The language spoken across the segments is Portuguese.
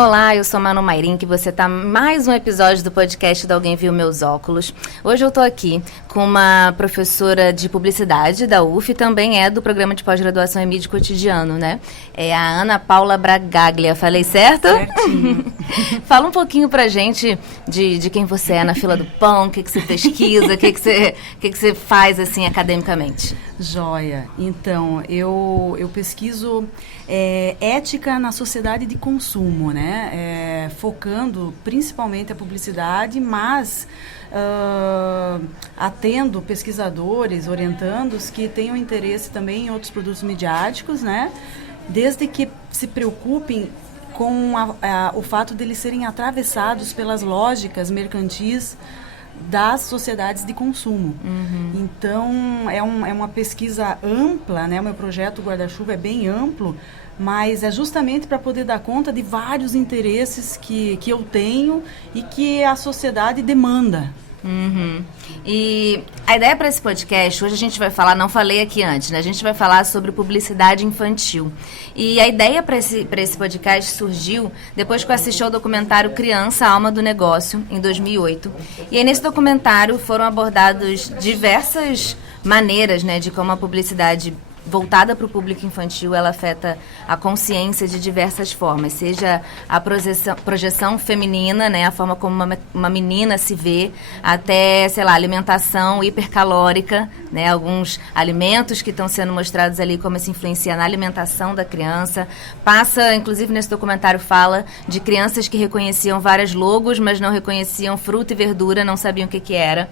Olá, eu sou Manu Mairim, que você tá mais um episódio do podcast do Alguém Viu Meus Óculos. Hoje eu tô aqui com uma professora de publicidade da UF, também é do programa de pós-graduação em mídia cotidiano, né? É a Ana Paula Bragaglia, falei certo? Certinho. Fala um pouquinho pra gente de quem você é na fila do pão, o que você pesquisa, o que você faz assim academicamente. Joia. Então, eu pesquiso ética na sociedade de consumo, né? Focando principalmente a publicidade, mas atendo pesquisadores, orientandos que tenham interesse também em outros produtos midiáticos, né? Desde que se preocupem com o fato de eles serem atravessados pelas lógicas mercantis das sociedades de consumo. Uhum. Então, é uma pesquisa ampla, né? O meu projeto Guarda-Chuva é bem amplo, mas é justamente para poder dar conta de vários interesses que eu tenho e que a sociedade demanda. Uhum. E a ideia para esse podcast, hoje a gente vai falar, não falei aqui antes, né? A gente vai falar sobre publicidade infantil. E a ideia para esse podcast surgiu depois que eu assisti ao documentário Criança, Alma do Negócio, em 2008. E aí nesse documentário foram abordadas diversas maneiras, né, de como a publicidade voltada para o público infantil, ela afeta a consciência de diversas formas, seja a projeção feminina, né, a forma como uma menina se vê, até, sei lá, alimentação hipercalórica, né, alguns alimentos que estão sendo mostrados ali, como isso influencia na alimentação da criança. Passa, inclusive nesse documentário fala de crianças que reconheciam várias logos, mas não reconheciam fruta e verdura, não sabiam o que era.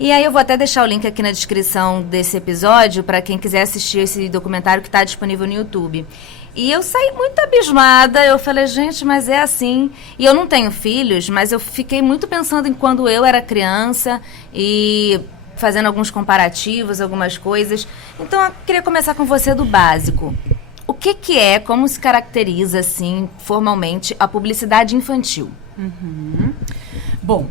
E aí eu vou até deixar o link aqui na descrição desse episódio para quem quiser assistir esse documentário que está disponível no YouTube. E eu saí muito abismada, eu falei, gente, mas é assim. E eu não tenho filhos, mas eu fiquei muito pensando em quando eu era criança e fazendo alguns comparativos, algumas coisas. Então eu queria começar com você do básico. O que é, como se caracteriza, assim, formalmente, a publicidade infantil? Uhum. Bom,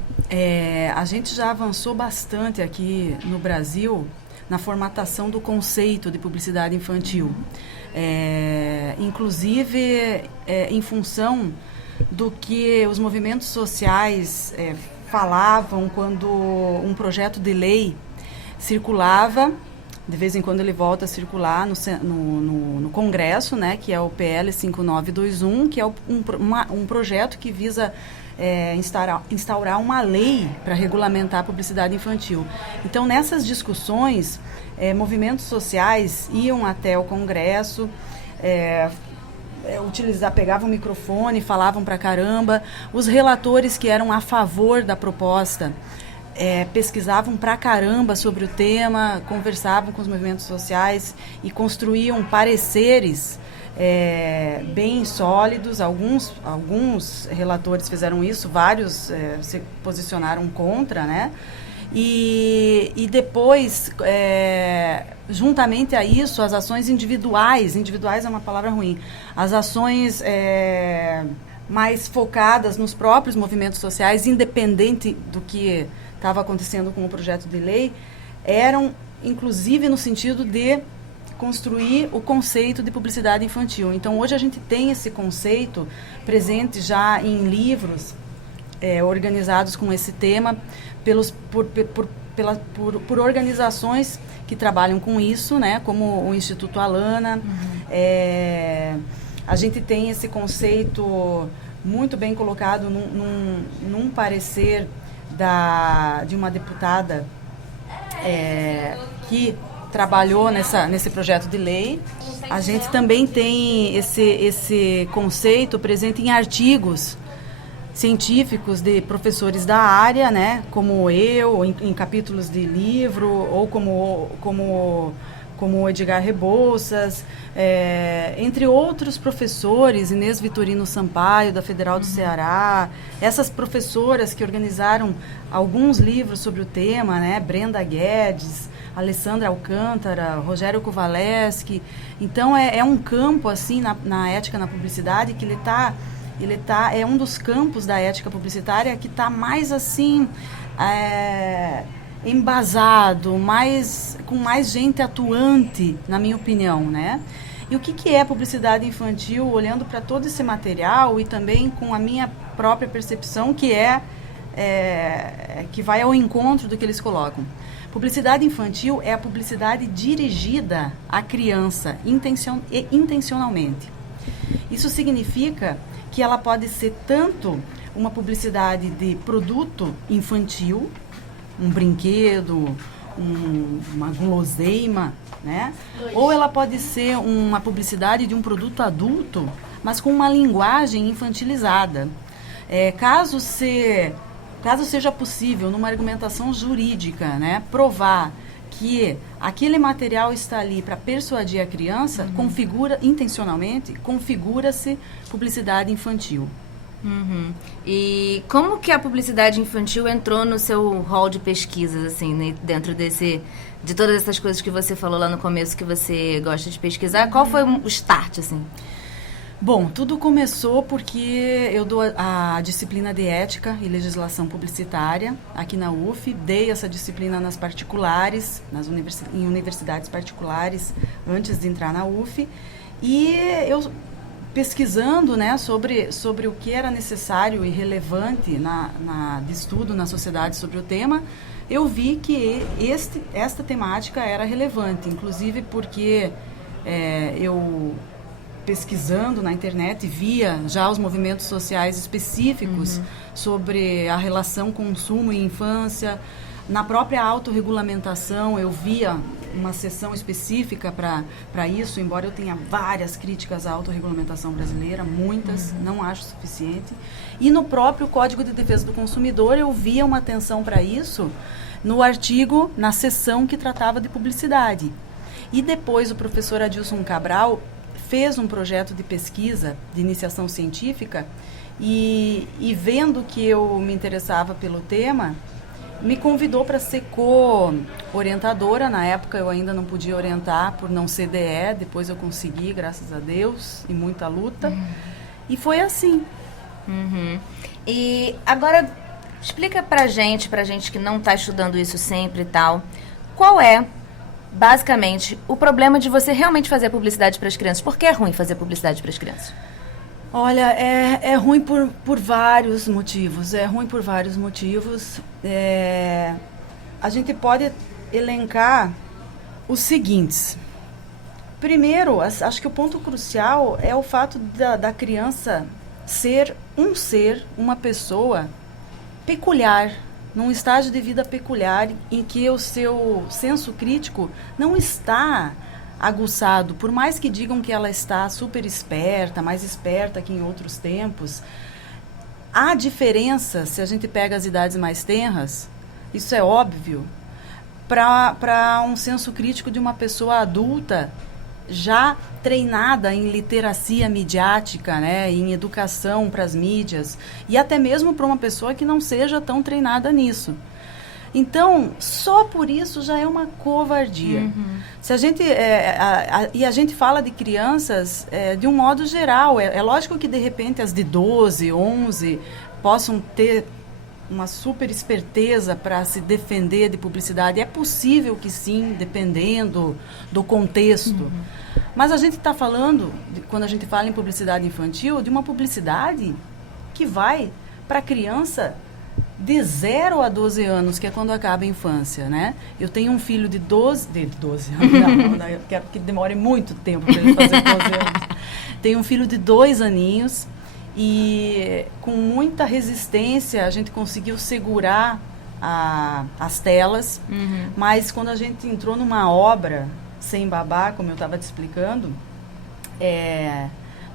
a gente já avançou bastante aqui no Brasil na formatação do conceito de publicidade infantil. Inclusive, em função do que os movimentos sociais falavam quando um projeto de lei circulava. De vez em quando ele volta a circular no Congresso, né, que é o PL 5921, que é um projeto que visa instaurar uma lei para regulamentar a publicidade infantil. Então, nessas discussões, movimentos sociais iam até o Congresso, pegavam o microfone, falavam pra caramba. Os relatores que eram a favor da proposta pesquisavam pra caramba sobre o tema, conversavam com os movimentos sociais e construíam pareceres bem sólidos. Alguns relatores fizeram isso, vários se posicionaram contra, né? E depois, juntamente a isso, as ações individuais é uma palavra ruim, as ações mais focadas nos próprios movimentos sociais, independente do que estava acontecendo com o projeto de lei, eram, inclusive, no sentido de construir o conceito de publicidade infantil. Então, hoje a gente tem esse conceito presente já em livros organizados com esse tema por organizações que trabalham com isso, né, como o Instituto Alana. Uhum. A gente tem esse conceito muito bem colocado num parecer de uma deputada que trabalhou nesse projeto de lei. A gente também tem esse conceito presente em artigos científicos de professores da área, né, como eu, em capítulos de livro, ou como o Edgar Rebouças, entre outros professores, Inês Vitorino Sampaio, da Federal do Ceará, essas professoras que organizaram alguns livros sobre o tema, né, Brenda Guedes, Alessandra Alcântara, Rogério Kowaleski. Então, é um campo, assim, na ética na publicidade, que é um dos campos da ética publicitária que está mais, assim, embasado, com mais gente atuante, na minha opinião, né? E o que é publicidade infantil, olhando para todo esse material e também com a minha própria percepção, que que vai ao encontro do que eles colocam. Publicidade infantil é a publicidade dirigida à criança intencionalmente. Isso significa que ela pode ser tanto uma publicidade de produto infantil, um brinquedo, uma guloseima, né? Ou ela pode ser uma publicidade de um produto adulto, mas com uma linguagem infantilizada. Caso seja possível, numa argumentação jurídica, né, provar que aquele material está ali para persuadir a criança, intencionalmente, configura-se publicidade infantil. E como que a publicidade infantil entrou no seu rol de pesquisas, assim, né, dentro de todas essas coisas que você falou lá no começo que você gosta de pesquisar? Qual foi o start, assim? Bom, tudo começou porque eu dou a disciplina de ética e legislação publicitária aqui na UF. Dei essa disciplina nas particulares, em universidades particulares, antes de entrar na UF. E eu, pesquisando, né, sobre o que era necessário e relevante de estudo na sociedade sobre o tema, eu vi que esta temática era relevante, inclusive porque eu, pesquisando na internet, via já os movimentos sociais específicos sobre a relação consumo e infância. Na própria autorregulamentação, eu via uma seção específica para isso, embora eu tenha várias críticas à autorregulamentação brasileira, muitas, não acho suficiente. E no próprio Código de Defesa do Consumidor, eu via uma atenção para isso no artigo, na seção que tratava de publicidade. E depois o professor Adilson Cabral fez um projeto de pesquisa, de iniciação científica, e vendo que eu me interessava pelo tema, me convidou para ser co-orientadora. Na época eu ainda não podia orientar por não ser DE, depois eu consegui, graças a Deus, e muita luta. E foi assim. E agora, explica pra gente que não está estudando isso sempre e tal, qual é, basicamente, o problema de você realmente fazer publicidade para as crianças? Por que é ruim fazer publicidade para as crianças? Olha, é ruim por vários motivos. É ruim por vários motivos. A gente pode elencar os seguintes. Primeiro, acho que o ponto crucial é o fato da criança ser, uma pessoa peculiar, num estágio de vida peculiar, em que o seu senso crítico não está aguçado, por mais que digam que ela está super esperta, mais esperta que em outros tempos. Há diferença, se a gente pega as idades mais tenras, isso é óbvio, para um senso crítico de uma pessoa adulta já treinada em literacia midiática, né, em educação para as mídias, e até mesmo para uma pessoa que não seja tão treinada nisso. Então, só por isso já é uma covardia. Se a gente, e a gente fala de crianças de um modo geral. É lógico que, de repente, as de 12, 11 possam ter uma super esperteza para se defender de publicidade. É possível que sim, dependendo do contexto. Mas a gente está falando, quando a gente fala em publicidade infantil, de uma publicidade que vai para a criança de 0 a 12 anos, que é quando acaba a infância, né? Eu tenho um filho de 12 anos, não, eu quero que demore muito tempo para ele fazer 12 anos. Tenho um filho de 2 aninhos e com muita resistência a gente conseguiu segurar as telas, mas quando a gente entrou numa obra sem babá, como eu estava te explicando,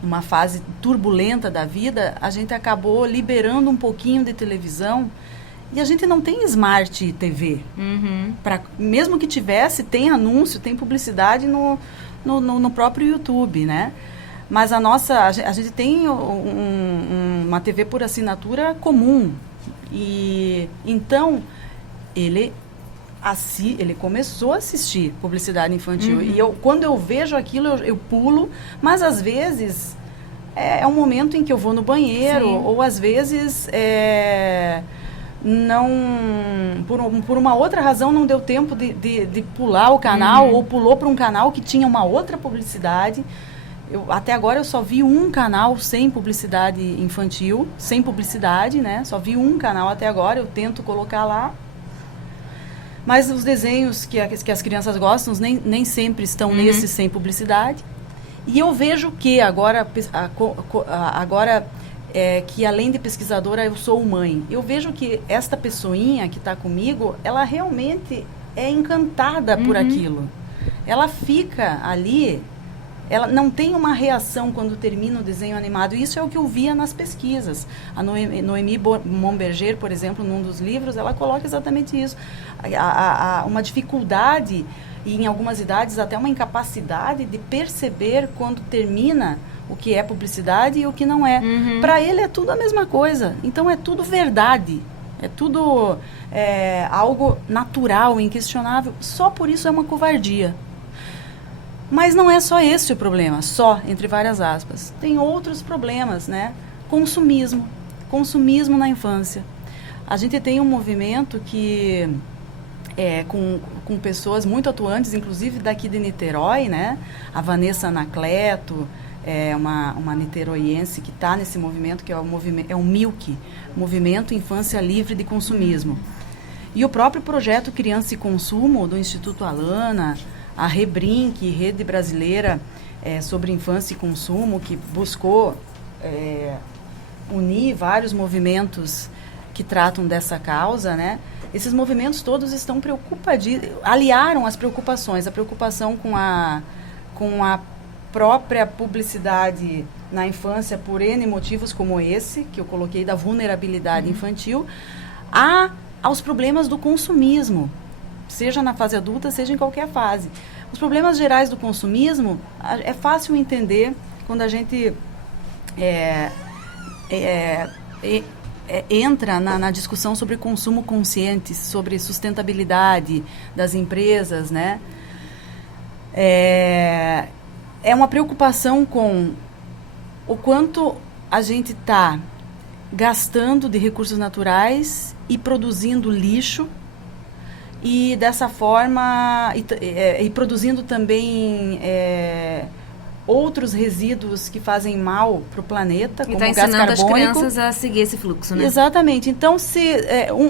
numa fase turbulenta da vida, a gente acabou liberando um pouquinho de televisão, e a gente não tem Smart TV. Mesmo que tivesse, tem anúncio, tem publicidade no próprio YouTube, né? Mas a gente tem uma TV por assinatura comum. E então ele começou a assistir publicidade infantil. E quando eu vejo aquilo, eu pulo, mas às vezes é um momento em que eu vou no banheiro, ou às vezes por uma outra razão, não deu tempo de pular o canal, ou pulou para um canal que tinha uma outra publicidade. Até agora eu só vi um canal sem publicidade infantil, sem publicidade, né? Só vi um canal até agora, eu tento colocar lá. Mas os desenhos que as crianças gostam nem sempre estão nesses sem publicidade. E eu vejo que agora que além de pesquisadora eu sou mãe, eu vejo que esta pessoinha que está comigo, ela realmente é encantada por aquilo. Ela fica ali, ela não tem uma reação quando termina o desenho animado. Isso é o que eu via nas pesquisas. A Noemi Momberger, por exemplo, num dos livros, ela coloca exatamente isso. Uma dificuldade, e em algumas idades até uma incapacidade de perceber quando termina o que é publicidade e o que não é. Para ele é tudo a mesma coisa. Então é tudo verdade. É tudo algo natural, inquestionável. Só por isso é uma covardia. Mas não é só esse o problema, só, entre várias aspas. Tem outros problemas, né? Consumismo. Consumismo na infância. A gente tem um movimento que... com pessoas muito atuantes, inclusive daqui de Niterói, né? A Vanessa Anacleto, uma niteroiense que está nesse movimento, que é o MILC, Movimento Infância Livre de Consumismo. E o próprio projeto Criança e Consumo, do Instituto Alana, a Rebrinc, Rede Brasileira sobre Infância e Consumo, que buscou unir vários movimentos que tratam dessa causa, né? Esses movimentos todos estão aliaram as preocupações, a preocupação com a própria publicidade na infância por N motivos como esse, que eu coloquei, da vulnerabilidade infantil, aos problemas do consumismo, seja na fase adulta, seja em qualquer fase. Os problemas gerais do consumismo é fácil entender quando a gente entra na discussão sobre consumo consciente, sobre sustentabilidade das empresas, né? É uma preocupação com o quanto a gente está gastando de recursos naturais e produzindo lixo, e dessa forma e produzindo também outros resíduos que fazem mal para o planeta, como gás carbônico. E está ensinando as crianças a seguir esse fluxo, né? Exatamente. Então,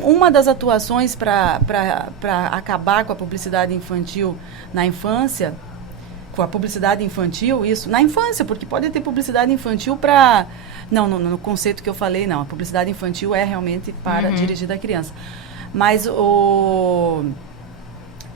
uma das atuações para acabar com a publicidade infantil na infância, com a publicidade infantil, isso, na infância, porque pode ter publicidade infantil para... Não, no conceito que eu falei, não. A publicidade infantil é realmente para dirigida à criança. Mas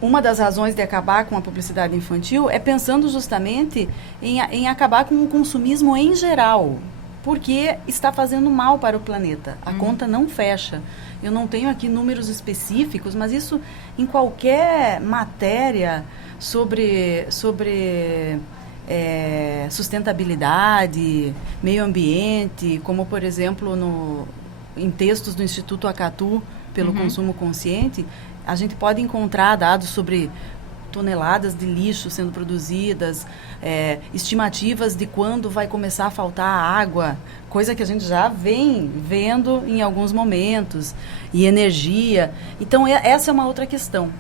uma das razões de acabar com a publicidade infantil é pensando justamente em acabar com o consumismo em geral, porque está fazendo mal para o planeta. A conta não fecha. Eu não tenho aqui números específicos, mas isso em qualquer matéria sobre sustentabilidade, meio ambiente, como, por exemplo, em textos do Instituto Acatu, pelo consumo consciente, a gente pode encontrar dados sobre toneladas de lixo sendo produzidas, estimativas de quando vai começar a faltar água, coisa que a gente já vem vendo em alguns momentos, e energia. Então, essa é uma outra questão.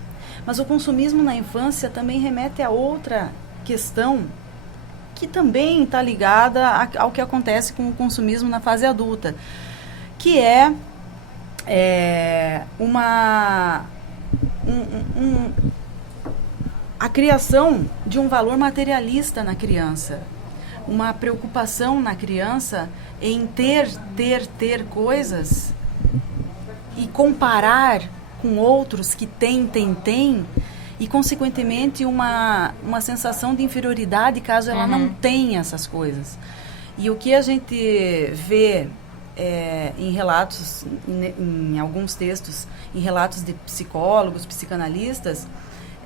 Mas o consumismo na infância também remete a outra questão que também está ligada ao que acontece com o consumismo na fase adulta, que a criação de um valor materialista na criança, uma preocupação na criança em ter coisas e comparar com outros que têm, e consequentemente uma sensação de inferioridade caso ela não tenha essas coisas. E o que a gente vê em relatos, em alguns textos, em relatos de psicólogos, psicanalistas,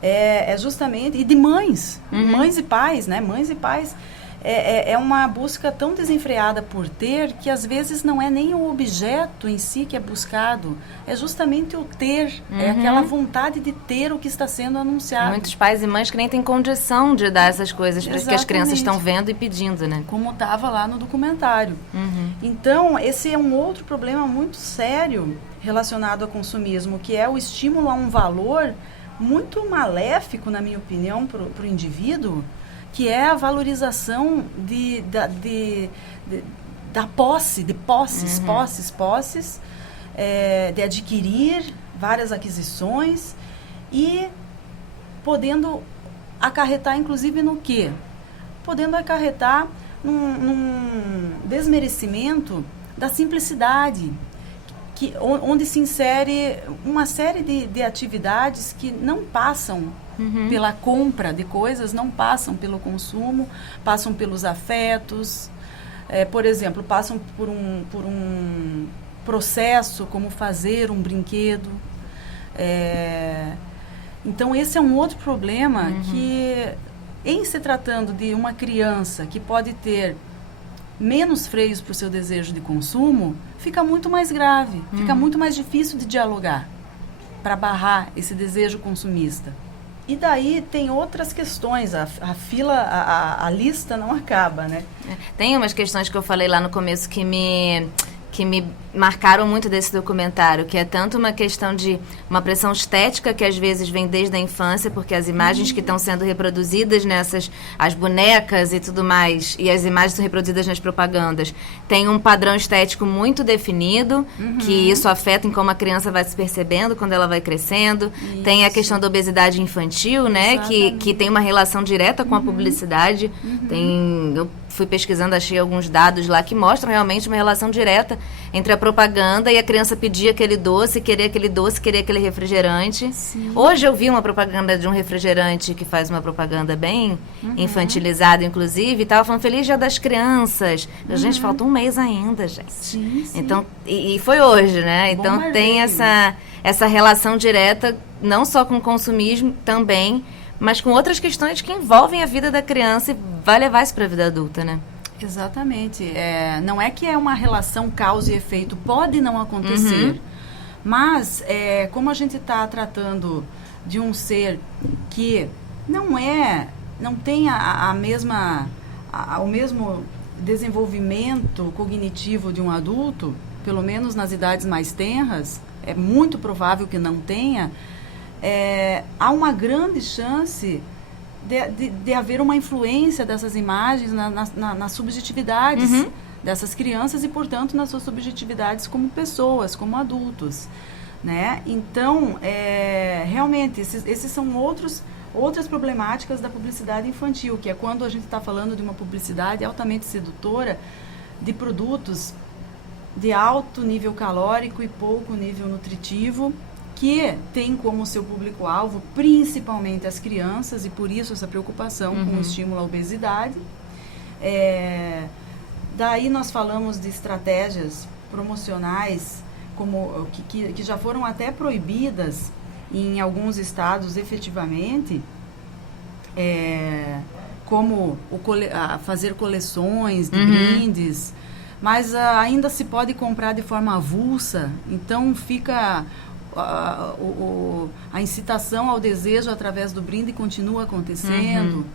é justamente, e de mães e pais, né? Mães e pais, é uma busca tão desenfreada por ter que às vezes não é nem o objeto em si que é buscado, é justamente o ter, é aquela vontade de ter o que está sendo anunciado. Muitos pais e mães que nem têm condição de dar essas coisas para que as crianças estão vendo e pedindo, né? Como estava lá no documentário. Então, esse é um outro problema muito sério relacionado ao consumismo, que é o estímulo a um valor muito maléfico, na minha opinião, para o indivíduo, que é a valorização da posse, de posses, de adquirir várias aquisições e podendo acarretar, inclusive, no quê? Podendo acarretar num desmerecimento da simplicidade, onde se insere uma série de atividades que não passam pela compra de coisas, não passam pelo consumo, passam pelos afetos, por exemplo, passam por um processo como fazer um brinquedo. Então, esse é um outro problema que, em se tratando de uma criança que pode ter menos freios para o seu desejo de consumo, fica muito mais grave, fica muito mais difícil de dialogar para barrar esse desejo consumista. E daí tem outras questões, a lista não acaba, né? Tem umas questões que eu falei lá no começo que me marcaram muito desse documentário, que é tanto uma questão de uma pressão estética que às vezes vem desde a infância, porque as imagens que estão sendo reproduzidas as bonecas e tudo mais, e as imagens são reproduzidas nas propagandas, tem um padrão estético muito definido, que isso afeta em como a criança vai se percebendo quando ela vai crescendo. Isso. Tem a questão da obesidade infantil, né, que tem uma relação direta com a publicidade. Eu fui pesquisando, achei alguns dados lá que mostram realmente uma relação direta entre a propaganda e a criança pedir aquele doce, querer aquele refrigerante. Sim. Hoje eu vi uma propaganda de um refrigerante que faz uma propaganda bem infantilizada, inclusive, e estava falando Feliz Dia das Crianças. Gente, falta um mês ainda, gente. Sim. Então, e foi hoje, né? Então tem essa relação direta, não só com o consumismo também, mas com outras questões que envolvem a vida da criança e vai levar isso para a vida adulta, né? Exatamente. Não é que é uma relação causa e efeito, pode não acontecer, mas como a gente está tratando de um ser que não tem o mesmo desenvolvimento cognitivo de um adulto, pelo menos nas idades mais tenras, é muito provável que não tenha. Há uma grande chance de haver uma influência dessas imagens nas subjetividades dessas crianças e, portanto, nas suas subjetividades como pessoas, como adultos, né? Então, realmente, esses são outras problemáticas da publicidade infantil, que é quando a gente está falando de uma publicidade altamente sedutora de produtos de alto nível calórico e pouco nível nutritivo, que tem como seu público-alvo principalmente as crianças, e por isso essa preocupação com o estímulo à obesidade. Daí nós falamos de estratégias promocionais que já foram até proibidas em alguns estados efetivamente, como fazer coleções de brindes, mas ainda se pode comprar de forma avulsa, então fica... a incitação ao desejo através do brinde continua acontecendo.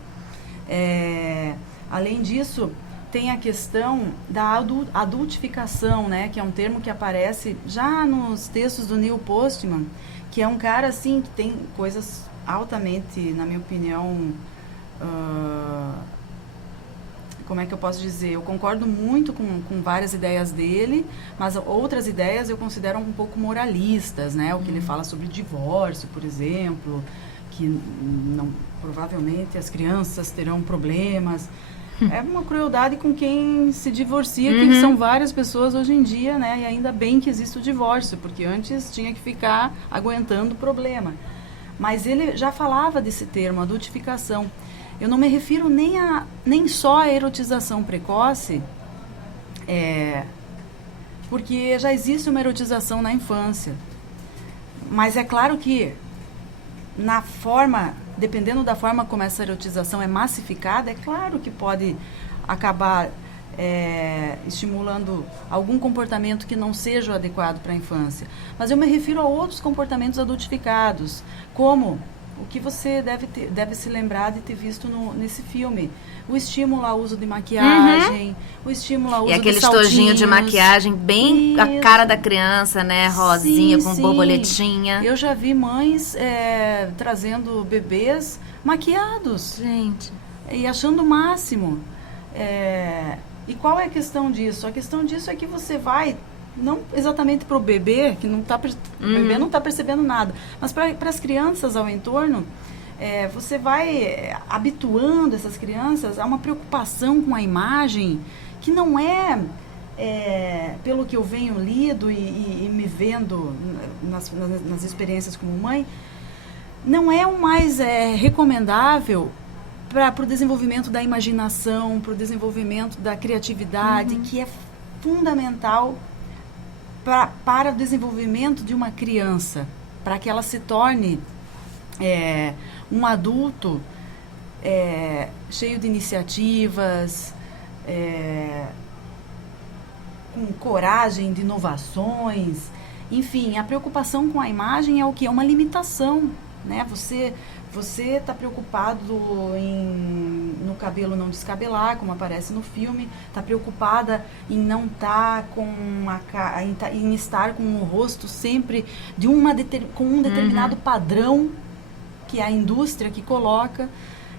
Além disso, tem a questão da adultificação, né, que é um termo que aparece já nos textos do Neil Postman, que é um cara assim que tem coisas altamente, na minha opinião, como é que eu posso dizer? Eu concordo muito com várias ideias dele, mas outras ideias eu considero um pouco moralistas, né? O que ele fala sobre divórcio, por exemplo, que provavelmente as crianças terão problemas. É uma crueldade com quem se divorcia, que são várias pessoas hoje em dia, né? E ainda bem que existe o divórcio, porque antes tinha que ficar aguentando o problema. Mas ele já falava desse termo, adultificação. Eu não me refiro nem só à erotização precoce, porque já existe uma erotização na infância. Mas é claro que, dependendo da forma como essa erotização é massificada, é claro que pode acabar estimulando algum comportamento que não seja o adequado para a infância. Mas eu me refiro a outros comportamentos adultificados, como o que você deve se lembrar de ter visto nesse filme. O estímulo ao uso de maquiagem, o estímulo ao uso de saltinhos. E aquele estojinho de maquiagem bem Isso. a cara da criança, né? Rosinha, com borboletinha. Eu já vi mães trazendo bebês maquiados. Gente. E achando o máximo. E qual é a questão disso? A questão disso é que você vai, não exatamente para o bebê, que não tá, o bebê não está percebendo nada, mas para as crianças ao entorno, você vai habituando essas crianças a uma preocupação com a imagem que não pelo que eu venho lido e me vendo nas experiências como mãe, não é o mais recomendável para o desenvolvimento da imaginação, para o desenvolvimento da criatividade, que é fundamental para o desenvolvimento de uma criança, para que ela se torne um adulto cheio de iniciativas, com coragem de inovações. Enfim, a preocupação com a imagem é o que? É uma limitação, né? Você está preocupado no cabelo não descabelar, como aparece no filme, está preocupada em não estar em estar com o rosto sempre com um determinado padrão que a indústria que coloca.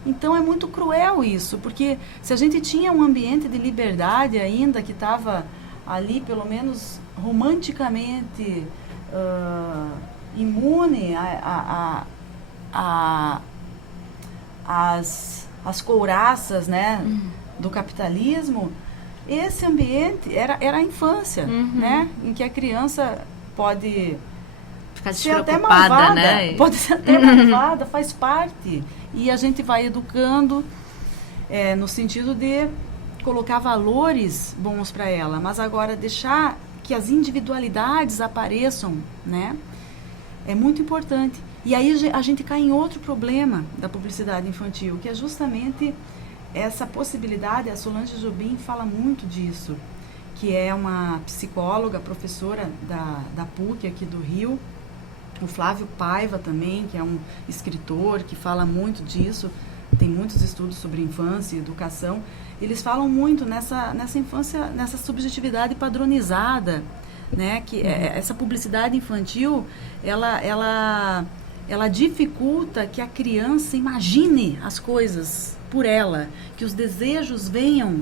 Então é muito cruel isso, porque se a gente tinha um ambiente de liberdade ainda que estava ali, pelo menos romanticamente, imune as couraças, né, do capitalismo, esse ambiente era a infância, né, em que a criança pode ficar ser até despreocupada, malvada, né? Pode ser até malvada, faz parte. E a gente vai educando no sentido de colocar valores bons para ela, mas agora deixar que as individualidades apareçam, né, é muito importante. E aí a gente cai em outro problema da publicidade infantil, que é justamente essa possibilidade. A Solange Jobim fala muito disso, que é uma psicóloga, professora da PUC aqui do Rio. O Flávio Paiva também, que é um escritor que fala muito disso, tem muitos estudos sobre infância e educação. Eles falam muito nessa infância, nessa subjetividade padronizada, né? Que essa publicidade infantil, ela dificulta que a criança imagine as coisas por ela, que os desejos venham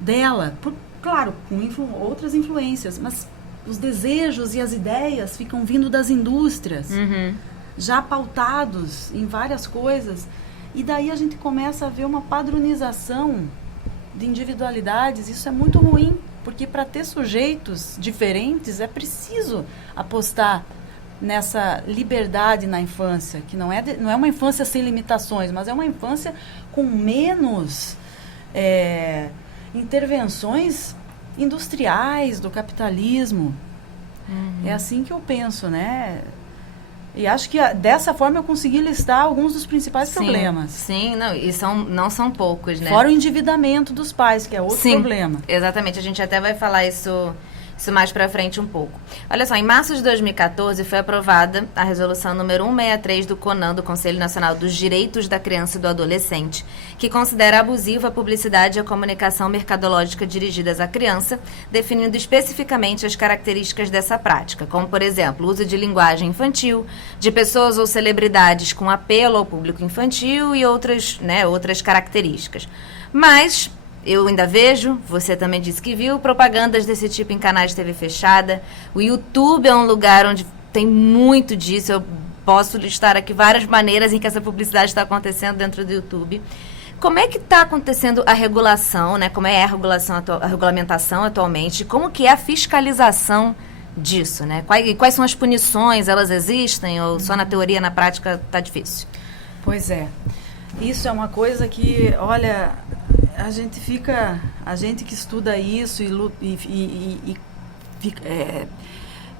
dela, claro, com outras influências, mas os desejos e as ideias ficam vindo das indústrias, já pautados em várias coisas, e daí a gente começa a ver uma padronização de individualidades. Isso é muito ruim, porque para ter sujeitos diferentes é preciso apostar nessa liberdade na infância, que não é uma infância sem limitações, mas é uma infância com menos intervenções industriais do capitalismo. É assim que eu penso, né? E acho que dessa forma eu consegui listar alguns dos principais problemas. Sim, não são poucos, né? Fora o endividamento dos pais, que é outro problema. Exatamente, a gente até vai falar isso mais pra frente um pouco. Olha só, em março de 2014 foi aprovada a resolução número 163 do CONAN, do Conselho Nacional dos Direitos da Criança e do Adolescente, que considera abusiva a publicidade e a comunicação mercadológica dirigidas à criança, definindo especificamente as características dessa prática, como, por exemplo, o uso de linguagem infantil, de pessoas ou celebridades com apelo ao público infantil e outras características. Mas eu ainda vejo, você também disse que viu, propagandas desse tipo em canais de TV fechada. O YouTube é um lugar onde tem muito disso. Eu posso listar aqui várias maneiras em que essa publicidade está acontecendo dentro do YouTube. Como é que está acontecendo a regulação, né? Como é a regulamentação atualmente? Como que é a fiscalização disso, né? Quais são as punições? Elas existem ou só na teoria, na prática, está difícil? Pois é. Isso é uma coisa que, olha, a gente que estuda isso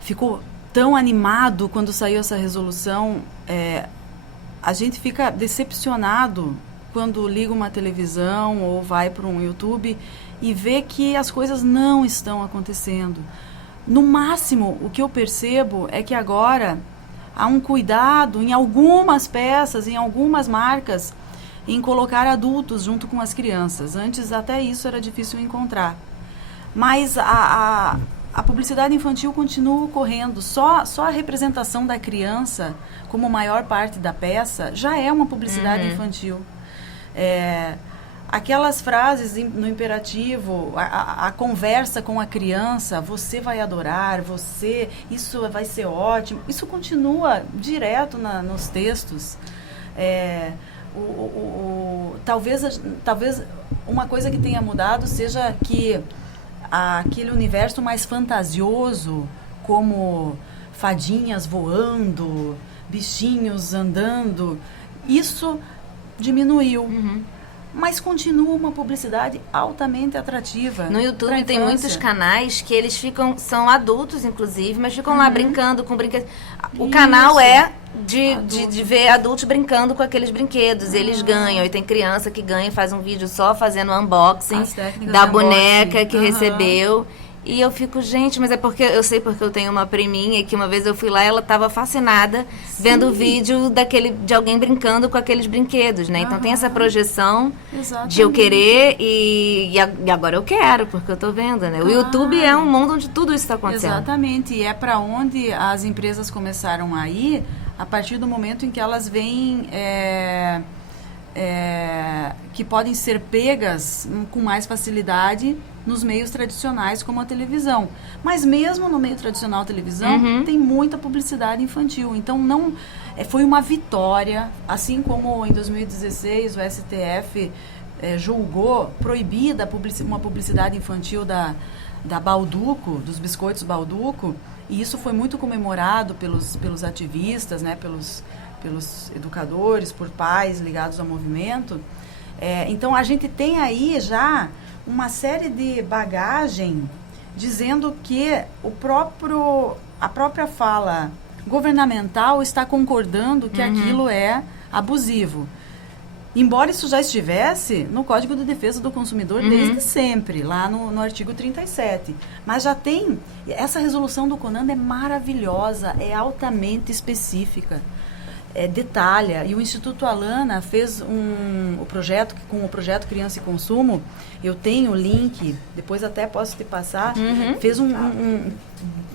ficou tão animado quando saiu essa resolução, a gente fica decepcionado quando liga uma televisão ou vai para um YouTube e vê que as coisas não estão acontecendo. No máximo, o que eu percebo é que agora há um cuidado em algumas peças, em algumas marcas, em colocar adultos junto com as crianças. Antes até isso era difícil encontrar. Mas a publicidade infantil continua ocorrendo. Só a representação da criança como maior parte da peça já é uma publicidade infantil. Aquelas frases no imperativo, a conversa com a criança, você vai adorar, isso vai ser ótimo, isso continua direto nos textos. Talvez uma coisa que tenha mudado seja que aquele universo mais fantasioso, como fadinhas voando, bichinhos andando, isso diminuiu. Mas continua uma publicidade altamente atrativa. No YouTube tem muitos canais que eles são adultos, inclusive, mas ficam lá brincando com brinquedos. O canal é de ver adultos brincando com aqueles brinquedos. E eles ganham. E tem criança que ganha e faz um vídeo só fazendo unboxing da boneca que recebeu. E eu fico, gente, mas é porque eu sei porque eu tenho uma priminha que uma vez eu fui lá e ela estava fascinada vendo o vídeo de alguém brincando com aqueles brinquedos, né? Então tem essa projeção de eu querer e agora eu quero, porque eu tô vendo, né? O YouTube é um mundo onde tudo isso está acontecendo. Exatamente, e é para onde as empresas começaram a ir a partir do momento em que elas veem que podem ser pegas com mais facilidade nos meios tradicionais como a televisão. Mas mesmo no meio tradicional televisão, tem muita publicidade infantil. Então foi uma vitória, assim como em 2016 o STF julgou proibida uma publicidade infantil da Bauducco, dos biscoitos Bauducco, e isso foi muito comemorado pelos ativistas, né, pelos educadores, por pais ligados ao movimento. Então a gente tem aí já uma série de bagagem dizendo que a própria fala governamental está concordando que aquilo é abusivo. Embora isso já estivesse no Código de Defesa do Consumidor desde sempre, lá no artigo 37. Mas já tem, essa resolução do CONANDA é maravilhosa, é altamente específica. Detalha, e o Instituto Alana fez com o projeto Criança e Consumo, eu tenho o link, depois até posso te passar, fez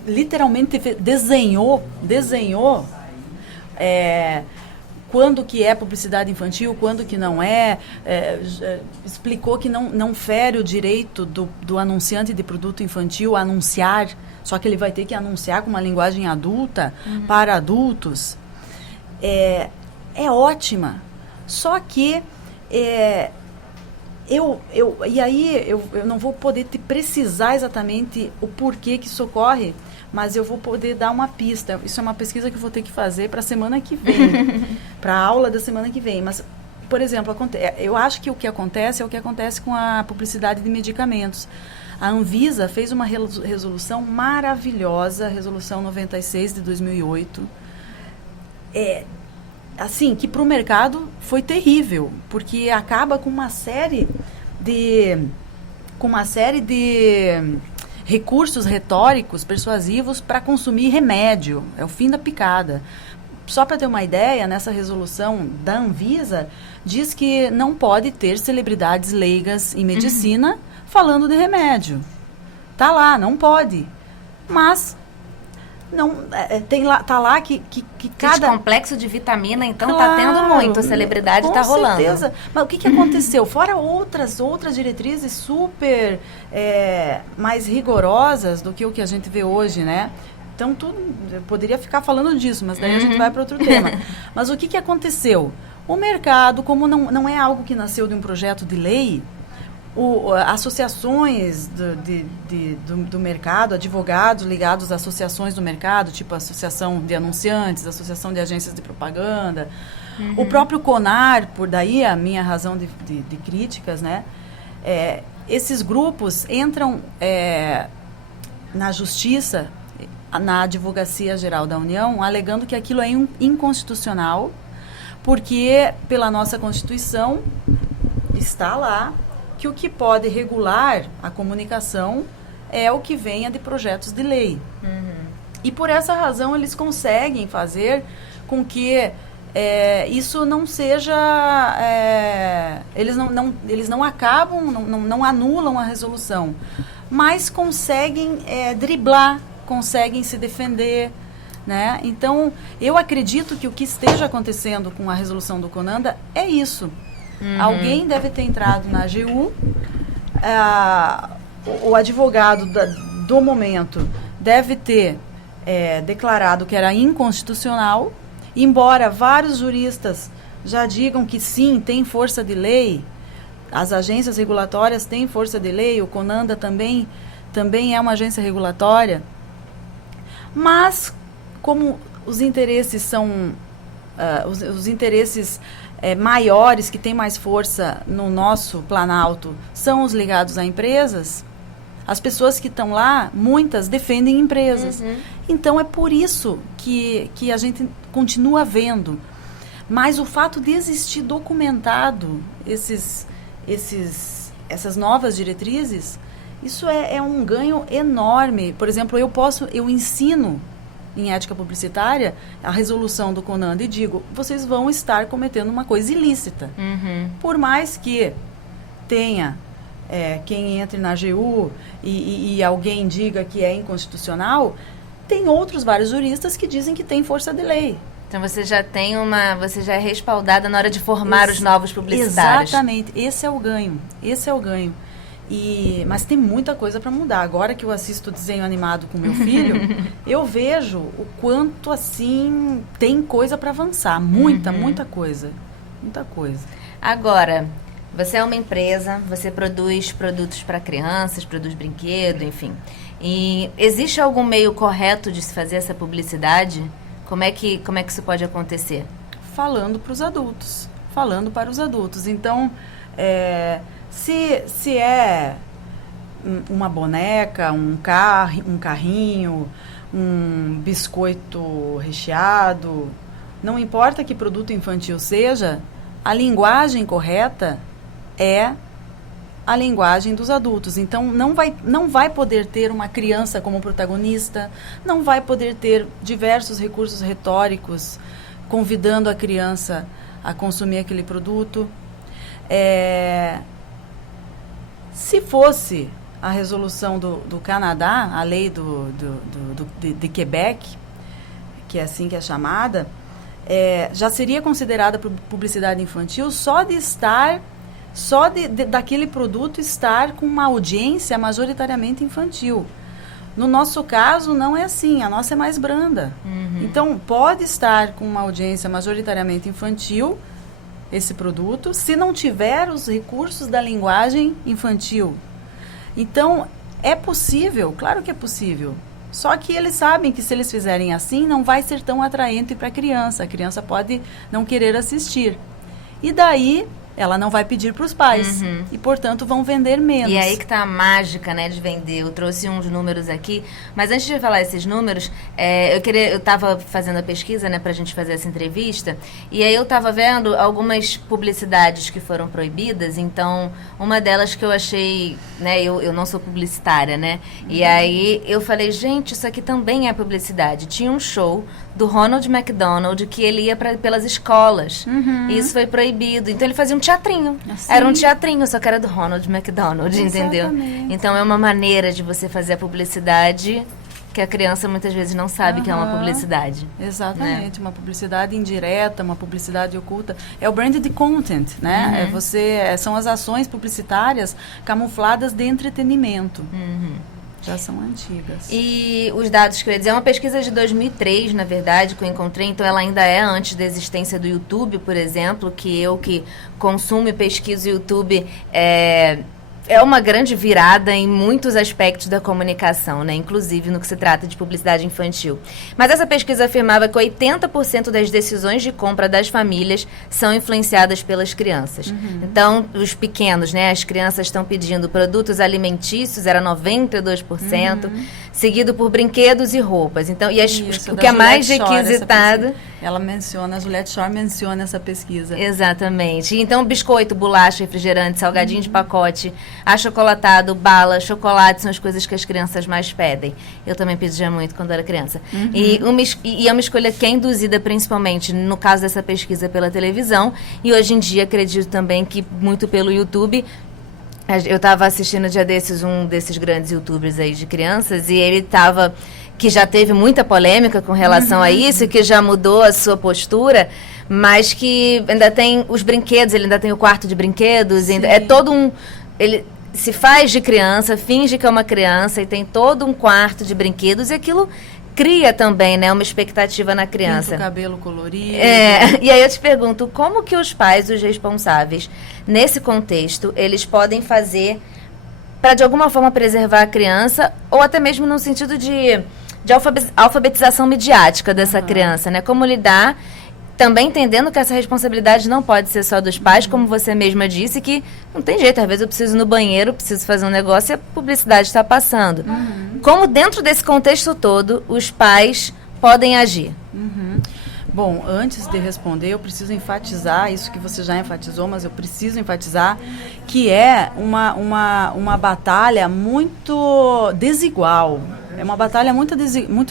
literalmente desenhou quando que é publicidade infantil, quando que não explicou que não fere o direito do anunciante de produto infantil a anunciar, só que ele vai ter que anunciar com uma linguagem adulta para adultos. É ótima, só que eu não vou poder te precisar exatamente o porquê que isso ocorre, mas eu vou poder dar uma pista. Isso é uma pesquisa que eu vou ter que fazer para a semana que vem, para a aula da semana que vem. Mas, por exemplo, eu acho que o que acontece é o que acontece com a publicidade de medicamentos. A Anvisa fez uma resolução maravilhosa, resolução 96 de 2008, assim, que para o mercado foi terrível, porque acaba com uma série de recursos retóricos, persuasivos para consumir remédio. É o fim da picada. Só para ter uma ideia, nessa resolução da Anvisa, diz que não pode ter celebridades leigas em medicina falando de remédio. Tá lá, não pode. Mas não, tá lá que cada complexo de vitamina, então tá tendo muito, a celebridade tá rolando. Com certeza. Mas o que aconteceu? Fora outras diretrizes super mais rigorosas do que o que a gente vê hoje, né? Então, eu poderia ficar falando disso, mas daí a gente vai para outro tema. Mas o que aconteceu? O mercado, como não é algo que nasceu de um projeto de lei, associações do mercado, advogados ligados a associações do mercado, tipo a Associação de Anunciantes, Associação de Agências de Propaganda, o próprio CONAR, por daí a minha razão de críticas, né? Esses grupos entram na Justiça, na Advocacia Geral da União, alegando que aquilo é inconstitucional, porque pela nossa Constituição está lá que o que pode regular a comunicação é o que venha de projetos de lei. E por essa razão eles conseguem fazer com que isso não seja... eles não acabam, não anulam a resolução, mas conseguem driblar, conseguem se defender, né? Então, eu acredito que o que esteja acontecendo com a resolução do Conanda é isso. Alguém deve ter entrado na AGU, o advogado do momento deve ter declarado que era inconstitucional, embora vários juristas já digam que sim, tem força de lei, as agências regulatórias têm força de lei, o Conanda também é uma agência regulatória, mas como os interesses são os interesses maiores, que têm mais força no nosso Planalto, são os ligados a empresas, as pessoas que estão lá, muitas defendem empresas. Então, é por isso que a gente continua vendo. Mas o fato de existir documentado essas novas diretrizes, isso é um ganho enorme. Por exemplo, eu ensino em ética publicitária a resolução do Conanda e digo, vocês vão estar cometendo uma coisa ilícita. Por mais que tenha quem entre na AGU e alguém diga que é inconstitucional, tem outros vários juristas que dizem que tem força de lei. Então você já é respaldada na hora de formar os novos publicitários. Exatamente, esse é o ganho. Mas tem muita coisa para mudar. Agora que eu assisto desenho animado com meu filho, eu vejo o quanto assim tem coisa para avançar. Muita coisa. Agora, você é uma empresa, você produz produtos para crianças, produz brinquedo, enfim. E existe algum meio correto de se fazer essa publicidade? Como é que isso pode acontecer? Falando para os adultos. Então, se é uma boneca, um carrinho, um biscoito recheado, não importa que produto infantil seja, a linguagem correta é a linguagem dos adultos. Então, não vai poder ter uma criança como protagonista, não vai poder ter diversos recursos retóricos convidando a criança a consumir aquele produto. Se fosse a resolução do Canadá, a lei de Quebec, que é assim que é chamada, já seria considerada publicidade infantil daquele produto estar com uma audiência majoritariamente infantil. No nosso caso, não é assim, a nossa é mais branda. Então, pode estar com uma audiência majoritariamente infantil, esse produto, se não tiver os recursos da linguagem infantil. Então, é possível, claro que é possível. Só que eles sabem que se eles fizerem assim, não vai ser tão atraente para a criança pode não querer assistir. E daí, ela não vai pedir para os pais. E, portanto, vão vender menos. E aí que tá a mágica, né, de vender. Eu trouxe uns números aqui, mas antes de falar esses números, eu estava fazendo a pesquisa, né, pra gente fazer essa entrevista, e aí eu estava vendo algumas publicidades que foram proibidas. Então, uma delas que eu achei, né, eu não sou publicitária, né, e aí eu falei, gente, isso aqui também é publicidade. Tinha um show do Ronald McDonald que ele ia pelas escolas, e isso foi proibido. Então, ele fazia um teatrinho. Assim. Era um teatrinho, só que era do Ronald McDonald, entendeu? Então, é uma maneira de você fazer a publicidade que a criança muitas vezes não sabe que é uma publicidade. Exatamente, né? Uma publicidade indireta, uma publicidade oculta. É o branded content, né? São as ações publicitárias camufladas de entretenimento. Já são antigas. E os dados que eu ia dizer, é uma pesquisa de 2003, na verdade, que eu encontrei, então ela ainda é antes da existência do YouTube, por exemplo, que consumo e pesquiso o YouTube, é uma grande virada em muitos aspectos da comunicação, né? Inclusive no que se trata de publicidade infantil. Mas essa pesquisa afirmava que 80% das decisões de compra das famílias são influenciadas pelas crianças. Então, os pequenos, né? As crianças estão pedindo produtos alimentícios, era 92%. seguido por brinquedos e roupas. Então, e Isso, o que é mais Juliette Shore, requisitado... Ela menciona, a Juliette Shore menciona essa pesquisa. Exatamente. Então, biscoito, bolacha, refrigerante, salgadinho de pacote, achocolatado, bala, chocolate são as coisas que as crianças mais pedem. Eu também pedia muito quando era criança. E é uma escolha que é induzida principalmente, no caso dessa pesquisa, pela televisão. E hoje em dia, acredito também que muito pelo YouTube. Eu estava assistindo um dia desses, um desses grandes youtubers aí de crianças, e ele estava... que já teve muita polêmica com relação a isso, que já mudou a sua postura, mas que ainda tem os brinquedos, ele ainda tem o quarto de brinquedos, é todo um... Ele se faz de criança, finge que é uma criança e tem todo um quarto de brinquedos, e aquilo cria também, né, uma expectativa na criança. Pinta o cabelo colorido. E aí eu te pergunto, como que os pais, os responsáveis, nesse contexto, eles podem fazer para, de alguma forma, preservar a criança, ou até mesmo no sentido de alfabetização midiática dessa criança, né? Como lidar, também entendendo que essa responsabilidade não pode ser só dos pais, como você mesma disse, que não tem jeito, às vezes eu preciso ir no banheiro, preciso fazer um negócio e a publicidade está passando. Como dentro desse contexto todo, os pais podem agir? Bom, antes de responder, eu preciso enfatizar isso que você já enfatizou, mas eu preciso enfatizar que é uma batalha muito desigual. É uma batalha muito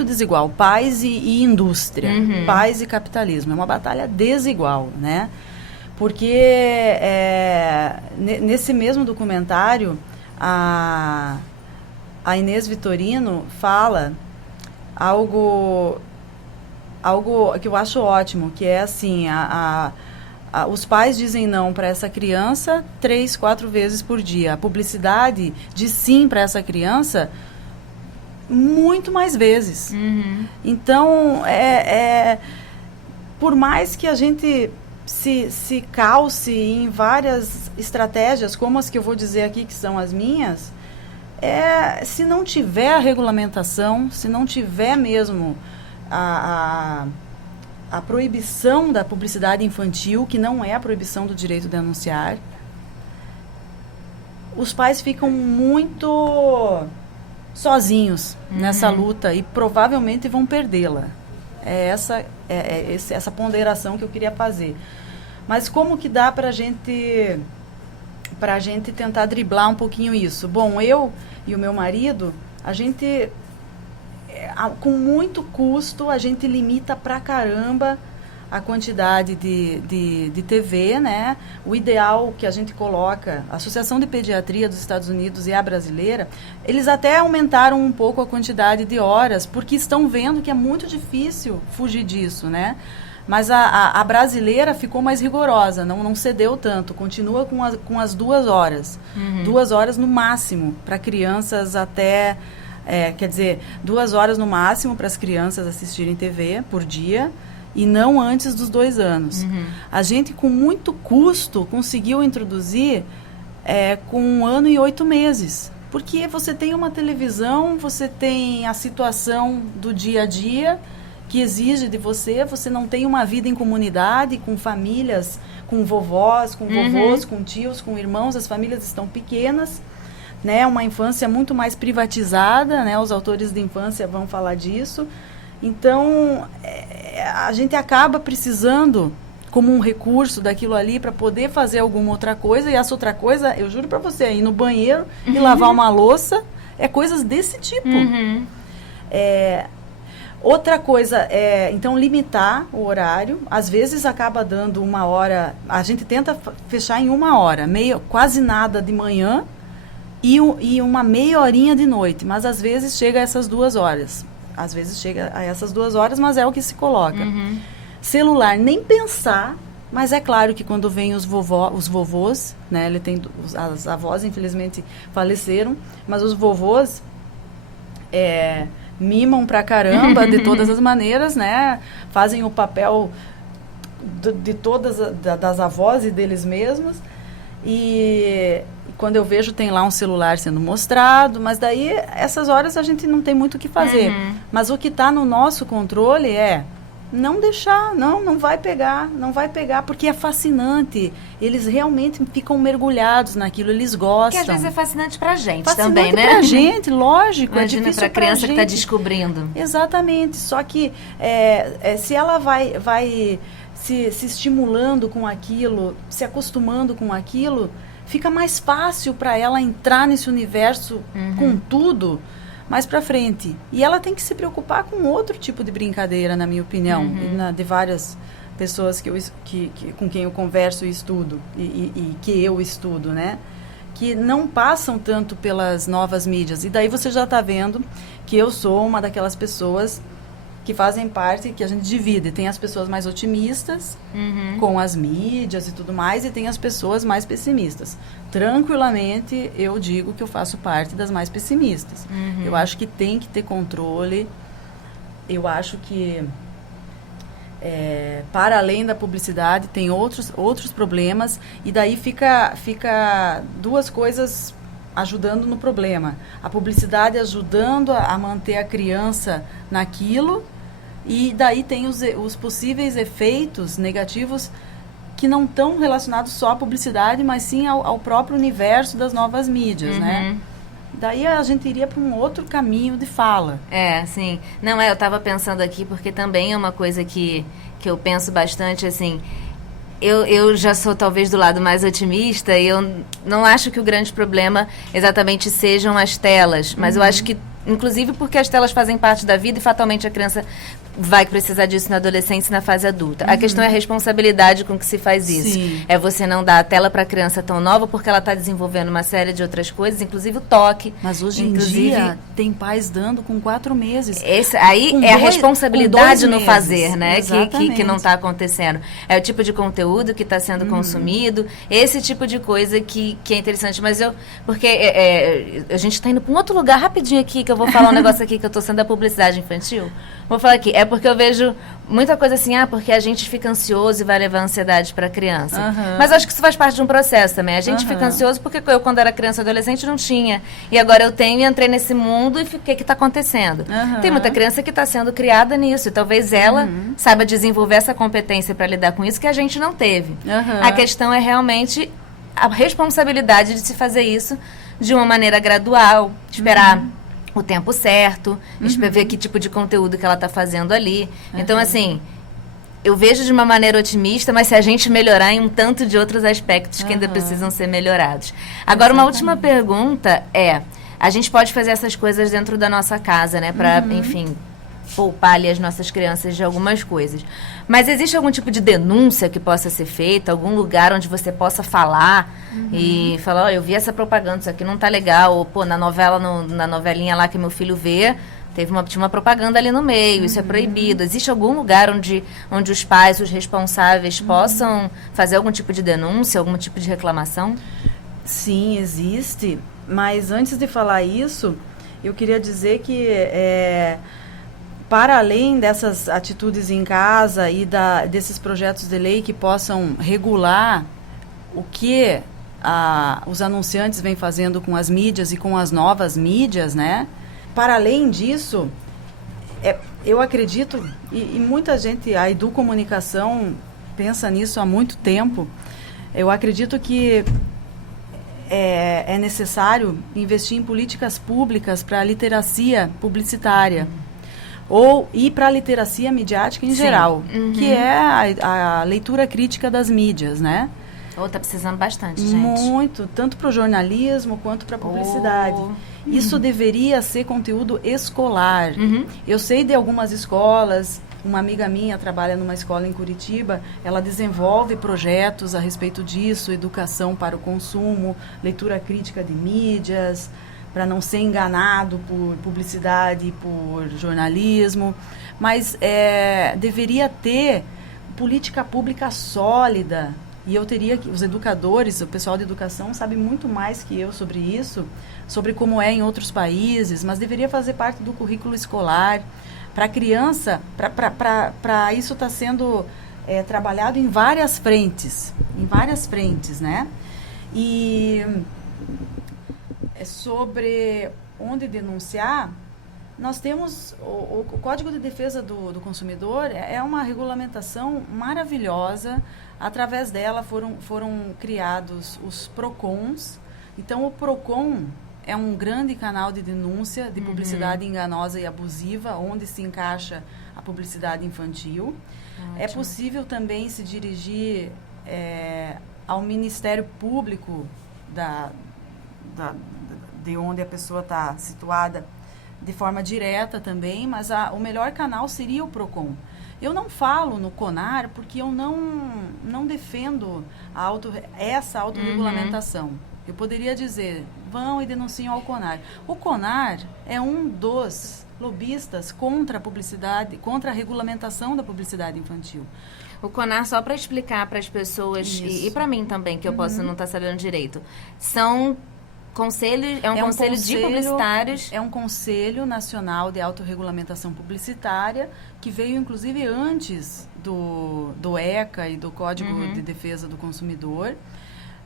desigual. Pais e indústria, pais e capitalismo. É uma batalha desigual, né? Porque nesse mesmo documentário, a Inês Vitorino fala algo que eu acho ótimo, que é assim, os pais dizem não para essa criança 3, 4 vezes por dia. A publicidade diz sim para essa criança muito mais vezes. Então, por mais que a gente se calce em várias estratégias, como as que eu vou dizer aqui, que são as minhas, se não tiver a regulamentação, se não tiver mesmo a proibição da publicidade infantil, que não é a proibição do direito de anunciar, os pais ficam muito sozinhos nessa luta e provavelmente vão perdê-la. Essa ponderação que eu queria fazer. Mas como que dá para a gente tentar driblar um pouquinho isso? Bom, eu e o meu marido, a gente... com muito custo, a gente limita pra caramba a quantidade de TV, né? O ideal que a gente coloca, a Associação de Pediatria dos Estados Unidos e a brasileira, eles até aumentaram um pouco a quantidade de horas, porque estão vendo que é muito difícil fugir disso, né? Mas a brasileira ficou mais rigorosa, não cedeu tanto, continua com as 2 horas. 2 horas no máximo para crianças até... quer dizer, 2 horas no máximo para as crianças assistirem TV por dia e não antes dos 2 anos. A gente, com muito custo, conseguiu introduzir com 1 ano e 8 meses. Porque você tem uma televisão, você tem a situação do dia a dia que exige de você, você não tem uma vida em comunidade, com famílias, com vovós, com vovôs, com tios, com irmãos, as famílias estão pequenas, né, uma infância muito mais privatizada, né, os autores de infância vão falar disso. Então, a gente acaba precisando, como um recurso daquilo ali, para poder fazer alguma outra coisa, e essa outra coisa, eu juro para você, ir no banheiro e lavar uma louça, coisas desse tipo. Outra coisa então, limitar o horário. Às vezes acaba dando 1 hora, a gente tenta fechar em 1 hora, quase nada de manhã, e uma meia horinha de noite, mas às vezes chega a essas 2 horas. Às vezes chega a essas 2 horas, mas é o que se coloca. Celular, nem pensar, mas é claro que quando vem os vovôs, né, ele tem, as avós infelizmente faleceram, mas os vovôs mimam pra caramba de todas as maneiras, né, fazem o papel de todas das avós e deles mesmos. E quando eu vejo, tem lá um celular sendo mostrado, mas daí, essas horas a gente não tem muito o que fazer. Mas o que está no nosso controle não deixar, não vai pegar, porque é fascinante. Eles realmente ficam mergulhados naquilo, eles gostam. Que às vezes é fascinante pra gente fascinante também, né? Pra gente, lógico. Imagina é difícil pra criança que tá gente. descobrindo. Exatamente, só que se ela vai se estimulando com aquilo, se acostumando com aquilo, fica mais fácil para ela entrar nesse universo com tudo mais para frente. E ela tem que se preocupar com outro tipo de brincadeira, na minha opinião, de várias pessoas com quem eu converso e estudo, e que eu estudo, né? Que não passam tanto pelas novas mídias. E daí você já está vendo que eu sou uma daquelas pessoas que fazem parte, que a gente divide. Tem as pessoas mais otimistas com as mídias e tudo mais, e tem as pessoas mais pessimistas. Tranquilamente, eu digo que eu faço parte das mais pessimistas. Eu acho que tem que ter controle. Eu acho que, para além da publicidade, tem outros problemas, e daí fica duas coisas ajudando no problema. A publicidade ajudando a manter a criança naquilo, e daí tem os possíveis efeitos negativos que não estão relacionados só à publicidade, mas sim ao próprio universo das novas mídias, né? Daí a gente iria para um outro caminho de fala. Sim. Não, eu estava pensando aqui, porque também é uma coisa que eu penso bastante, assim. Eu já sou talvez do lado mais otimista, e eu não acho que o grande problema exatamente sejam as telas, mas eu acho que, inclusive porque as telas fazem parte da vida e fatalmente a criança vai precisar disso na adolescência e na fase adulta. A questão é a responsabilidade com que se faz isso. Sim. É você não dar a tela para a criança tão nova, porque ela está desenvolvendo uma série de outras coisas, inclusive o toque. Mas hoje em dia tem pais dando com 4 meses. Aí é a responsabilidade no meses. fazer, né? Que não está acontecendo. É o tipo de conteúdo que está sendo consumido, esse tipo de coisa que é interessante. Mas porque a gente está indo para um outro lugar rapidinho aqui, que eu vou falar um negócio aqui, que eu estou sendo da publicidade infantil. Vou falar aqui, é porque eu vejo muita coisa assim, porque a gente fica ansioso e vai levar ansiedade para a criança. Mas acho que isso faz parte de um processo também. A gente fica ansioso porque eu, quando era criança e adolescente, não tinha. E agora eu tenho e entrei nesse mundo e o que está acontecendo? Tem muita criança que está sendo criada nisso, e talvez ela saiba desenvolver essa competência para lidar com isso que a gente não teve. A questão é realmente a responsabilidade de se fazer isso de uma maneira gradual, esperar o tempo certo, ver que tipo de conteúdo que ela está fazendo ali. Então, assim, eu vejo de uma maneira otimista, mas se a gente melhorar em um tanto de outros aspectos que ainda precisam ser melhorados. Agora, uma última pergunta a gente pode fazer essas coisas dentro da nossa casa, né? Para, enfim, poupar ali as nossas crianças de algumas coisas. Mas existe algum tipo de denúncia que possa ser feita? Algum lugar onde você possa falar e falar, eu vi essa propaganda, isso aqui não tá legal. Ou, pô, na novelinha lá que meu filho vê, tinha uma propaganda ali no meio, isso é proibido. Existe algum lugar onde os pais, os responsáveis, possam fazer algum tipo de denúncia, algum tipo de reclamação? Sim, existe. Mas antes de falar isso, eu queria dizer que para além dessas atitudes em casa e desses projetos de lei que possam regular o que os anunciantes vêm fazendo com as mídias e com as novas mídias, né? Para além disso, eu acredito, e muita gente, a Educomunicação pensa nisso há muito tempo, eu acredito que é necessário investir em políticas públicas para a literacia publicitária. E para a literacia midiática em geral, que é a leitura crítica das mídias, né? Tá precisando bastante, gente. Muito, tanto para o jornalismo quanto para a publicidade. Isso deveria ser conteúdo escolar. Eu sei de algumas escolas, uma amiga minha trabalha numa escola em Curitiba, ela desenvolve projetos a respeito disso, educação para o consumo, leitura crítica de mídias, para não ser enganado por publicidade e por jornalismo, mas deveria ter política pública sólida, e eu teria que, os educadores, o pessoal de educação sabe muito mais que eu sobre isso, sobre como é em outros países, mas deveria fazer parte do currículo escolar, para a criança, para isso está sendo trabalhado em várias frentes, né? E sobre onde denunciar, Nós temos o Código de Defesa do Consumidor, é uma regulamentação maravilhosa. Através dela foram criados os PROCONs. Então, o PROCON é um grande canal de denúncia de publicidade enganosa e abusiva, onde se encaixa a publicidade infantil. Ótimo. É possível também se dirigir ao Ministério Público de onde a pessoa está situada, de forma direta também, mas o melhor canal seria o PROCON. Eu não falo no CONAR porque eu não defendo essa autorregulamentação. Eu poderia dizer, vão e denunciam ao CONAR. O CONAR é um dos lobistas contra a publicidade, contra a regulamentação da publicidade infantil. O CONAR, só para explicar para as pessoas, e para mim também, que eu posso não estar sabendo direito, são conselhos, é um conselho de publicitários. É um Conselho Nacional de Autorregulamentação Publicitária, que veio inclusive antes do ECA e do Código de Defesa do Consumidor,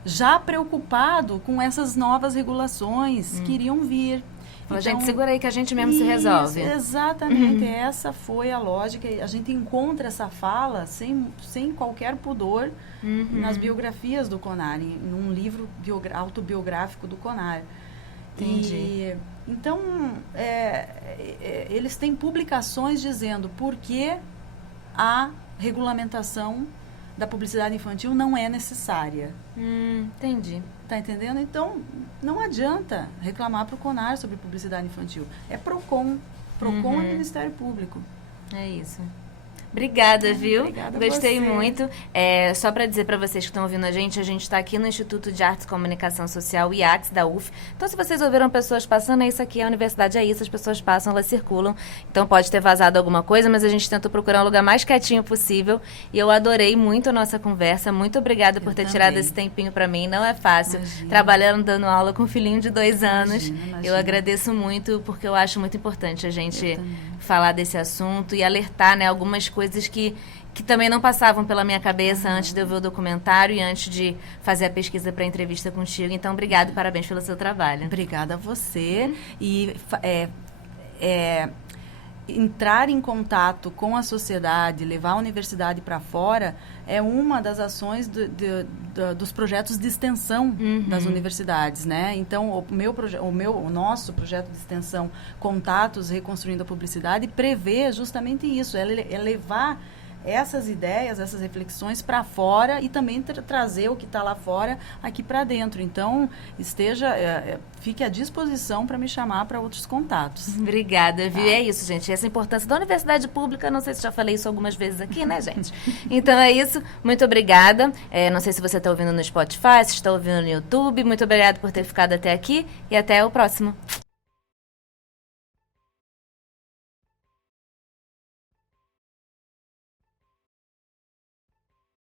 já preocupado com essas novas regulações que iriam vir. Então, gente, segura aí que a gente mesmo se resolve. Exatamente, essa foi a lógica. A gente encontra essa fala sem qualquer pudor nas biografias do CONAR, num livro autobiográfico do CONAR. Entendi. Então, eles têm publicações dizendo por que a regulamentação da publicidade infantil não é necessária. Entendi. Tá entendendo? Então, não adianta reclamar para o CONAR sobre publicidade infantil. É PROCON. PROCON é Ministério Público. É isso. Obrigada, viu? Obrigada a Gostei você. muito. Só para dizer para vocês que estão ouvindo a gente está aqui no Instituto de Artes e Comunicação Social, IACS, da UF. Então, se vocês ouviram pessoas passando, isso aqui, a universidade é isso, as pessoas passam, elas circulam. Então, pode ter vazado alguma coisa, mas a gente tentou procurar um lugar mais quietinho possível. E eu adorei muito a nossa conversa. Muito obrigada por ter tirado esse tempinho para mim. Não é fácil. Imagina. Trabalhando, dando aula com um filhinho de 2 anos. Imagina. Eu agradeço muito, porque eu acho muito importante a gente falar desse assunto e alertar, né, algumas coisas que também não passavam pela minha cabeça antes de eu ver o documentário e antes de fazer a pesquisa para a entrevista contigo. Então, obrigado e parabéns pelo seu trabalho. Obrigada a você. E entrar em contato com a sociedade, levar a universidade para fora, é uma das ações dos projetos de extensão das universidades, né? Então, o nosso projeto de extensão Contatos Reconstruindo a Publicidade prevê justamente isso, é levar essas ideias, essas reflexões para fora e também trazer o que está lá fora aqui para dentro. Então, fique à disposição para me chamar para outros contatos. Obrigada, viu? É isso, gente. Essa importância da universidade pública, não sei se já falei isso algumas vezes aqui, né, gente? Então, é isso. Muito obrigada. Não sei se você está ouvindo no Spotify, se está ouvindo no YouTube. Muito obrigada por ter ficado até aqui e até o próximo.